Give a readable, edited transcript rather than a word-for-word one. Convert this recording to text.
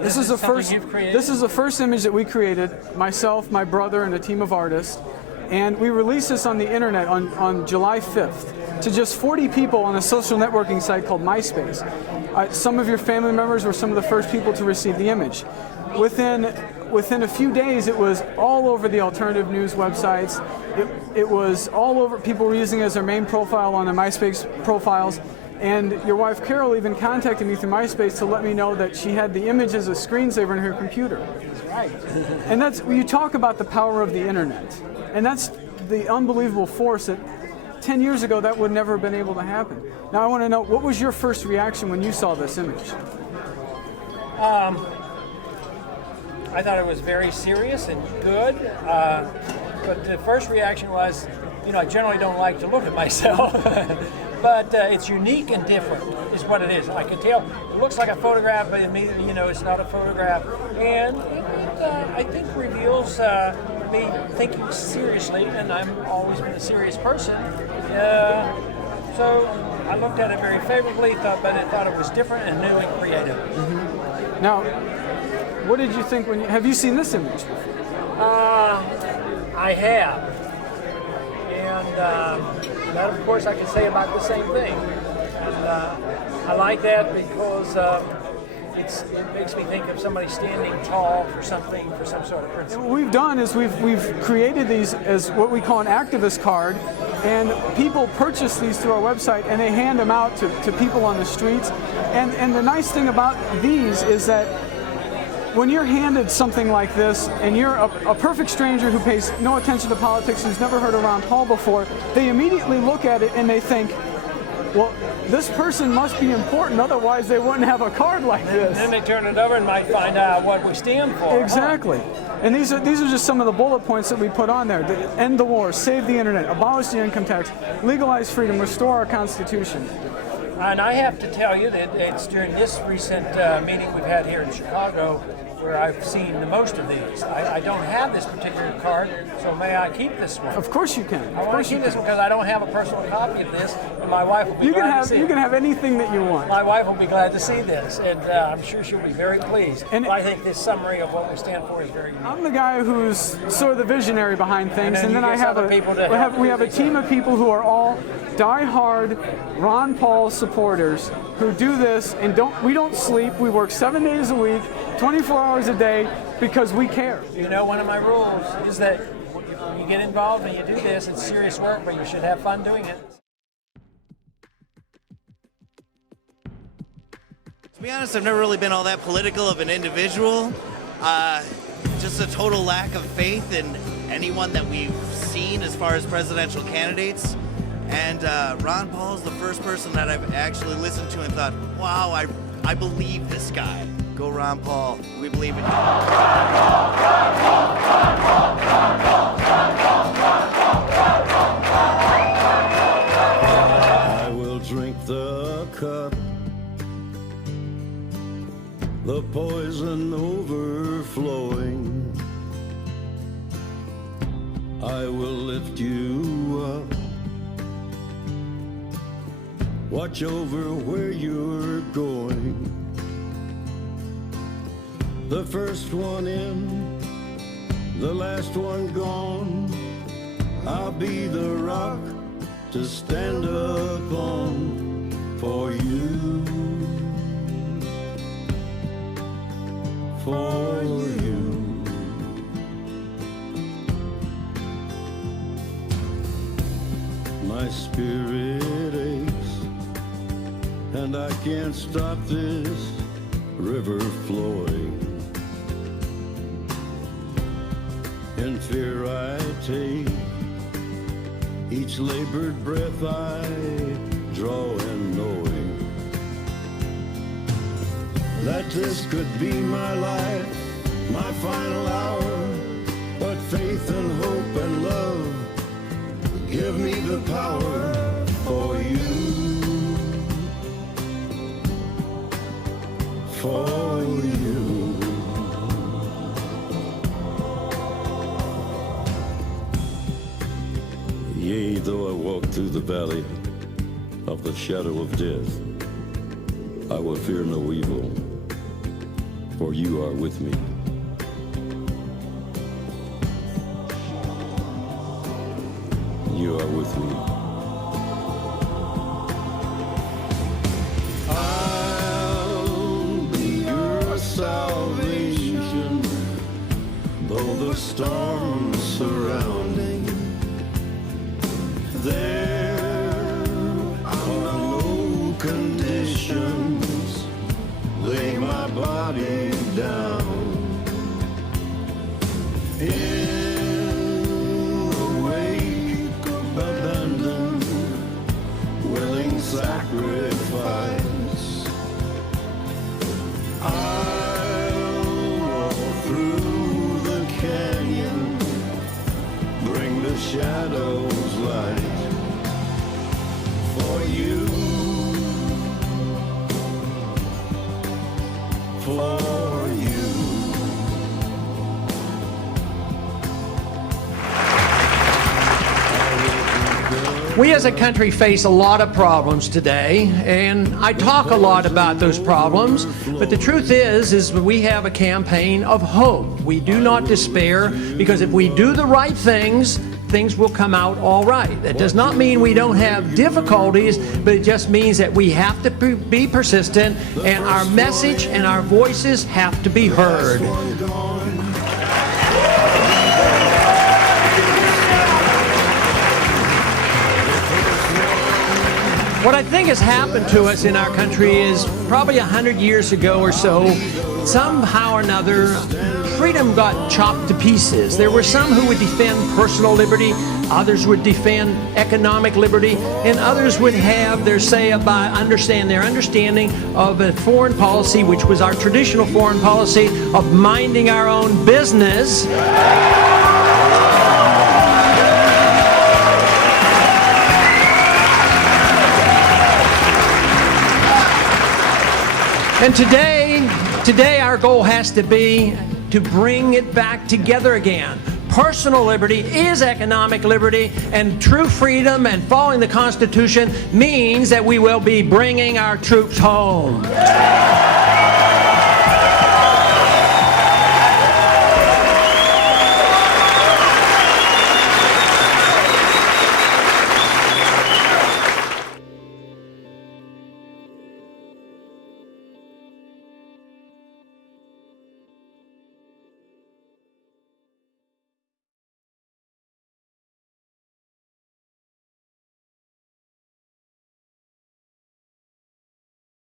This is the first image that we created, myself, my brother, and a team of artists. And we released this on the internet on July 5th to just 40 people on a social networking site called MySpace. Some of your family members were some of the first people to receive the image. Within a few days, it was all over the alternative news websites. It was all over. People were using it as their main profile on their MySpace profiles. And your wife Carol even contacted me through MySpace to let me know that she had the image as a screensaver in her computer. That's right. And that's, you talk about the power of the internet. And that's the unbelievable force that 10 years ago that would never have been able to happen. Now I want to know, what was your first reaction when you saw this image? I thought it was very serious and good, but the first reaction was, I generally don't like to look at myself, but it's unique and different is what it is. I can tell it looks like a photograph, but immediately it's not a photograph, and it I think reveals me thinking seriously, and I've always been a serious person. So I looked at it very favorably, but I thought it was different and new and creative. Mm-hmm. Now, what did you think have you seen this image before? I have. And that, of course, I can say about the same thing. And I like that because it makes me think of somebody standing tall for something, for some sort of principle. And what we've done is we've created these as what we call an activist card, and people purchase these through our website and they hand them out to people on the streets. And the nice thing about these is that when you're handed something like this, and you're a perfect stranger who pays no attention to politics, who's never heard of Ron Paul before, they immediately look at it and they think, well, this person must be important, otherwise they wouldn't have a card like this. And then they turn it over and might find out what we stand for. Exactly. And these are just some of the bullet points that we put on there. End the war, save the internet, abolish the income tax, legalize freedom, restore our Constitution. And I have to tell you that it's during this recent meeting we've had here in Chicago where I've seen the most of these. I don't have this particular card, so may I keep this one? Of course you can. I want to keep this one because I don't have a personal copy of this, and my wife will be glad to see it. You can have anything that you want. My wife will be glad to see this, and I'm sure she'll be very pleased. And I think this summary of what we stand for is very unique. I'm the guy who's sort of the visionary behind things, and then I have we have a team of people who are all die-hard Ron Paul supporters who do this, and we don't sleep. We work 7 days a week, 24 hours a day, because we care. One of my rules is that you get involved and you do this, it's serious work, but you should have fun doing it. To be honest, I've never really been all that political of an individual. Just a total lack of faith in anyone that we've seen as far as presidential candidates. And Ron Paul is the first person that I've actually listened to and thought, wow, I believe this guy. Go Ron Paul. We believe in you. I will drink the cup, the poison overflowing. I will lift you up, watch over where you're going. The first one in, the last one gone. I'll be the rock to stand upon for you, for you. My spirit aches, and I can't stop this river flowing. In fear I take each labored breath I draw in knowing that this could be my life, my final hour. But faith and hope and love give me the power for you, for you. Yea, though I walk through the valley of the shadow of death, I will fear no evil, for you are with me. You are with me. I'll be your salvation, though the storms surrounding. There are no conditions lay my body down. In the wake of abandon, willing sacrifice, I'll walk through the canyon, bring the shadows light. For you, for you. We as a country face a lot of problems today, and I talk a lot about those problems, but the truth is we have a campaign of hope. We do not despair, because if we do the right things, things will come out all right. That does not mean we don't have difficulties, but it just means that we have to be persistent, and our message and our voices have to be heard. What I think has happened to us in our country is probably 100 years ago or so, somehow or another, freedom got chopped to pieces. There were some who would defend personal liberty, others would defend economic liberty, and others would have their say about their understanding of a foreign policy, which was our traditional foreign policy of minding our own business. And today our goal has to be to bring it back together again. Personal liberty is economic liberty, and true freedom and following the Constitution means that we will be bringing our troops home.